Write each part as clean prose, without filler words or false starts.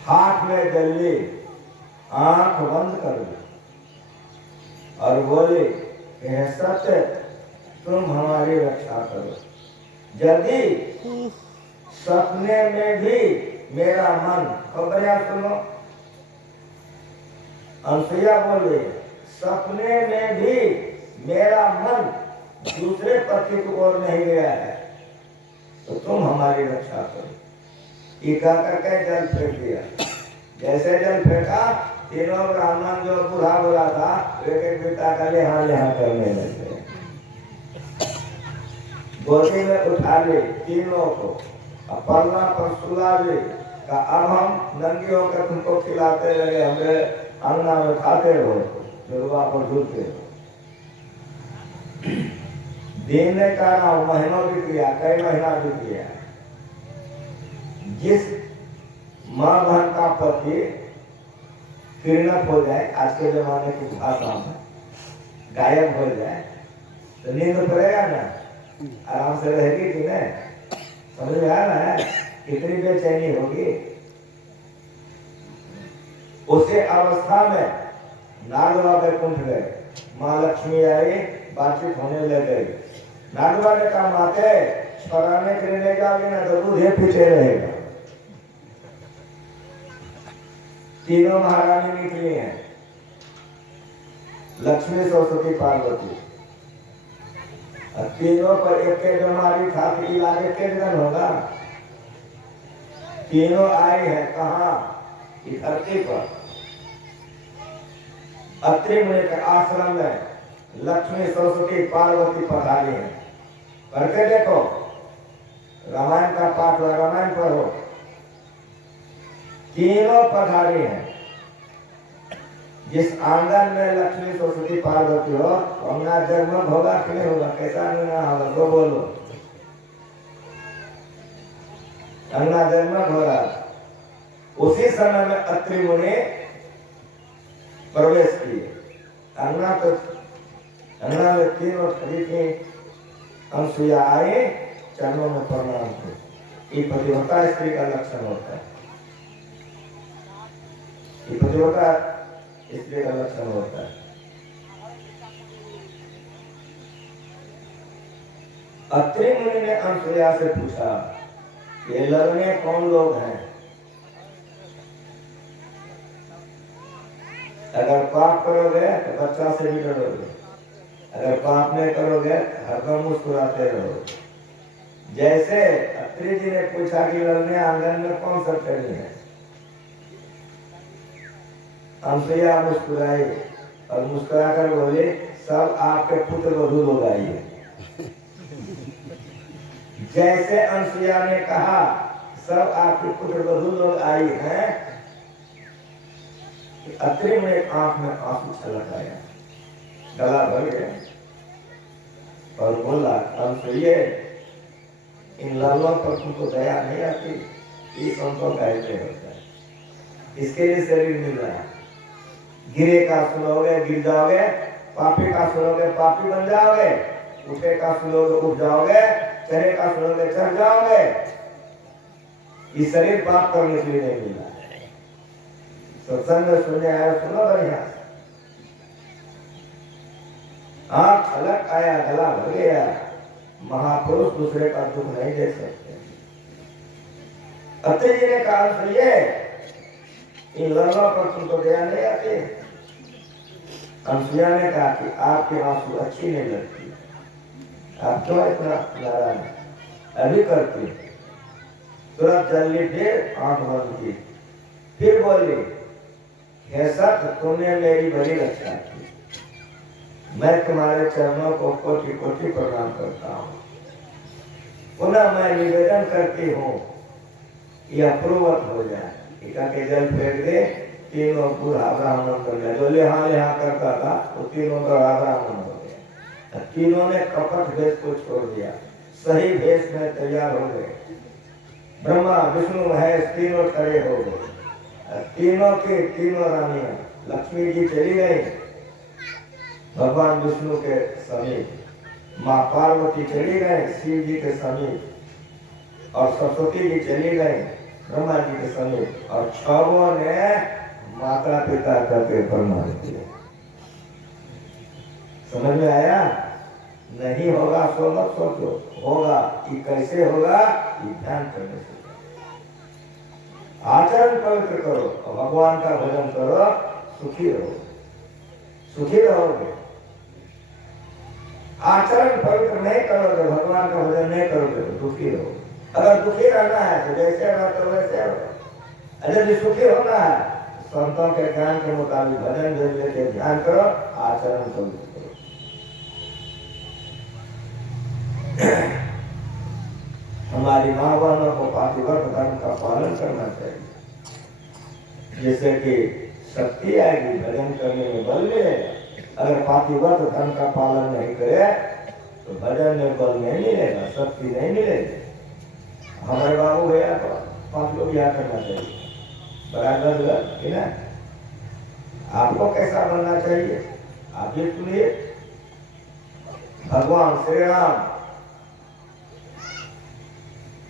हाथ में जल ली, आंख बंद कर ली और बोले, यह सत्य तुम हमारी रक्षा करो। यदि सपने में भी मेरा मन, खबरिया सुनो, अनसुईया बोले, सपने में भी मेरा मन दूसरे पति की ओर नहीं गया है तो तुम हमारी रक्षा करो। ये कह करके जल फेंक दिया। जैसे जल फेंका, तीनों ब्राह्मण जो बूढ़ा बोला था एक एक बेटा का लेहा लेहा करने लगे, गोदी में उठा ले तीनों को, पलना पर सुला ले, अब हम नंगी होकर तुमको खिलाते रहे, हमें अंगना में खाते रहो, जुड़वा पर झूलते रहो। दिन ने कहा महीनों बीत गया, कई महीना बीत गया। जिस माँ बहन का पति किडनैप हो जाए, आज के जमाने की भाषा में गायब हो जाए, तो नींद पड़ेगा ना, आराम से रहेगी कि नहीं? समझ में आ रहा है? कितनी बेचैनी होगी। उसी अवस्था में नागवा बैकुंठ गए, माँ लक्ष्मी आई, बातचीत होने लग गई। नागवा ने कहा, माते पराने के लिए ले जाओगे ना तो दूध पीछे रहेगा। तीनों महारानी निकली हैं, लक्ष्मी, सरस्वती, पार्वती। तीनों पर एक एक बीमारी था, इलाज एक दिन होगा। तीनों आई है कहाँ? धरती पर। अत्रि मुनि के आश्रम में लक्ष्मी, सरस्वती, पार्वती पधारी है। करके देखो, रामायण का पाठ, रामायण पढ़ो, तीनों पधारी हैं। जिस आंगन में लक्ष्मी, सरस्वती, पार्वती हो, अंगना जगमग होगा कि नहीं होगा? कैसा नहीं होगा? तो बोलो, अंगना जगमग हो रहा। उसी समय में अत्रि मुनि प्रवेश किए। अंगना में तीनों खड़ी थी। अनसुईया आए, चरणों में प्रणाम किए। ये पतिव्रता स्त्री का लक्षण होता है। ये पतिव्रता स्त्री का लक्षण होता है। अत्रि मुनि ने अनसुईया से पूछा, ये लड़ने कौन लोग हैं? अगर पाप करोगे तो बच्चा से भी डरोगे, अगर पाप नहीं करोगे हरदम मुस्कुराते रहोगे। जैसे अत्रि जी ने पूछा कि लड़ने आंगन में कौन सा प्रेमी है, अनसुईया मुस्कुराई और मुस्कुराकर बोली, सब आपके पुत्र वधू लोग आई है। जैसे अनसुईया ने कहा सब आपके पुत्र वधू लोग आई हैं, अत्रि में आंख में आंसू छलक आया, गला भर गया और बोला, अनसुईये, इन लालों पर तुमको दया नहीं आती? ये संतों का ऐसे होता है, इसके लिए शरीर मिल रहा है। गिरे का सुनोगे गिर जाओगे, पापी का सुनोगे पापी बन जाओगे, उठे का सुनोगे उठ जाओगे, चढ़े का सुनोगे चढ़ जाओगे। ये शरीर पाप करने के लिए नहीं मिला। सत्संग में सुनने आया, सुनो बढ़िया। आंख छलक आया, गला भर गया। महापुरुष दूसरे का दुख नहीं दे सकते। अत्रि जी ने कहा, अनसुईये, इन लड़नों पर तुमको दया नहीं आती? अनसुईया ने कहा कि आपके आंसू अच्छी नहीं लगती, आप क्यों इतना नाराज हैं? अभी करती। तुरंत जल्दी फिर आंख बंद की, फिर बोली, हे सत्य, तुमने मेरी बड़ी रक्षा की, मैं तुम्हारे चरणों को कोटि कोटि प्रणाम करता हूँ। पुनः मैं निवेदन करती हूँ, यह पूर्वत हो जाए। इका के जल फेंक दे, तीनों बूढ़ा ब्राह्मण कर लिया। जो लेहा लेहा करता था वो तीनों बूढ़ा ब्राह्मण हो गया। तीनों ने कपट भेष को छोड़ दिया, सही भेष में तैयार हो गए। ब्रह्मा विष्णु महेश तीनों खड़े हो गए। तीनों की तीनों रानियां, लक्ष्मी जी चली गई भगवान विष्णु के समीप, माँ पार्वती चली गई शिव जी के समीप, और सरस्वती जी चली गई ब्रह्मा जी के समीप, और 6 ने माता पिता का पेपर मार दिया। समझ में आया? नहीं होगा सो मत सोचो, होगा कि कैसे होगा ये ध्यान करने से। आचरण पवित्र करो और भगवान का भजन करो, सुखी रहो, सुखी रहोगे। आचरण पवित्र नहीं करोगे, भगवान का भजन नहीं करोगे तो दुखी रहोगे। अगर दुखी रहना है तो जैसे रहो वैसे रहो। यदि सुखी होना है तो संतों के ज्ञान के मुताबिक भजन जरिए के ध्यान करो, आचरण पवित्र करो। हमारी माँ बहनों को पातिव्रत धर्म का पालन करना चाहिए, जिससे कि शक्ति आएगी, भजन करने में बल मिलेगा। अगर पातिव्रत धर्म का पालन नहीं करे तो भजन में बल नहीं मिलेगा, शक्ति नहीं मिलेगी। हमारे बाबू भैया को 5 लोग याद करना चाहिए, बराबर है ना? आपको कैसा बनना चाहिए आप भी सुनिए। भगवान श्री राम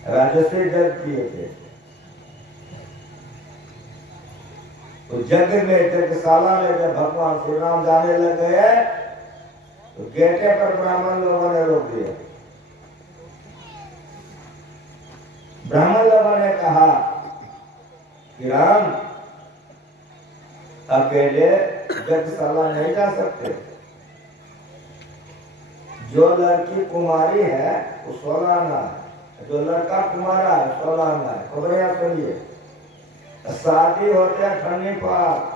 राजस्व जग किए थे, तो यज्ञ में, यज्ञशाला में जब भगवान श्री राम जाने लगे तो गेटे पर ब्राह्मण लोगों ने रोक दिया। ब्राह्मण लोगों ने कहा कि राम अकेले यज्ञशाला नहीं जा सकते, जो लड़की कुमारी है वो 16 आना है, जो लड़का कुमारा है 16 आना है। खबर सुनिए, शादी होते हैं ठंडी पर,